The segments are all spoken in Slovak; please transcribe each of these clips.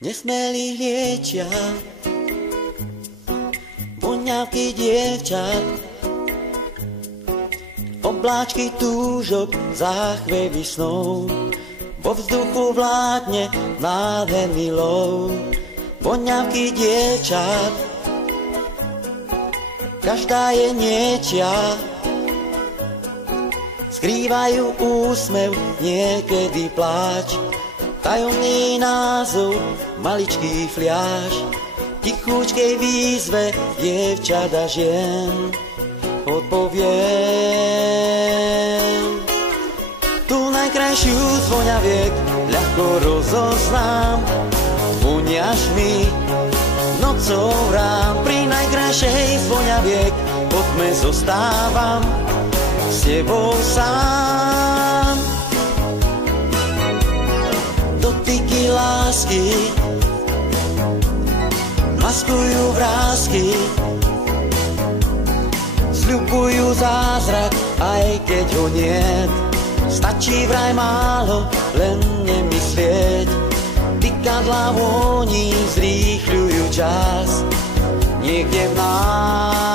Nesmelí liečia voňavky dievčat, obláčky túžob, záchvevy snov, vo vzduchu vládne nádherný lov. Voňavky dievčat, každá je niečia, skrývajú úsmev, niekedy pláč, tajomný názov, maličký fľaš, tichúčkej výzve dievčat a žien odpoviem. Tu najkrajšiu z voňaviek ľahko rozoznám, voniaš mi nocou rám. Pri najkrajšej z voňaviek po tme zostávam s tebou sám. Dotyky lásky maskujú vrásky, sľubujú zázrak, aj keď ho niet. Stačí vraj málo, len nemyslieť. Tykadlá vôni zrýchľujú čas niekde v nás.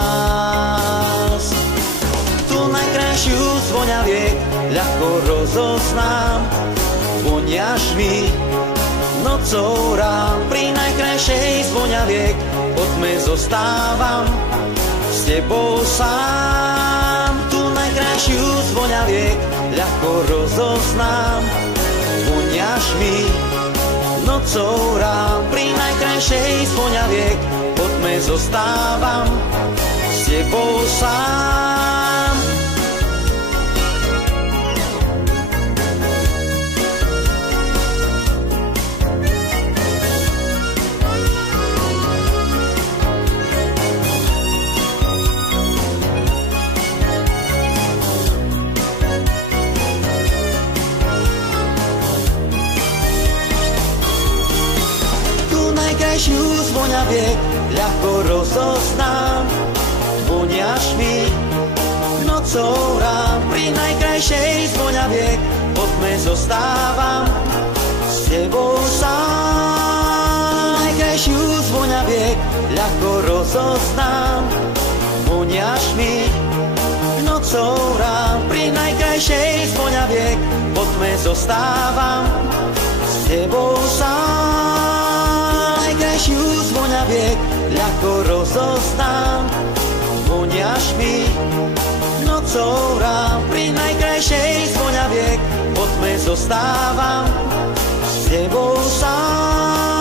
Tu najkrajšiu z voňaviek ľahko rozoznám, voniaš mi nocou rám. Pri najkrajšej z voňaviek po tme zostávam s tebou sám. Tu najkrajšiu z voňaviek ľahko rozoznám, voniaš mi nocou rám. Pri najkrajšej z voňaviek po tme zostávam s tebou sám. Najkrajšiu z voňaviek ľahko rozoznám, voniaš mi nocou rám. Pri najkrajšej z voňaviek po tme zostávam s tebou sám. Najkrajšiu z voňaviek ľahko rozoznám, voniaš mi nocou rám. Pri najkrajšej z voňaviek po tme zostávam s tebou sám. Najkrajšiu z voňaviek ľahko rozoznám, voniaš mi nocou rám. Pri najkrajšej z voňaviek po tme zostávam s tebou sám.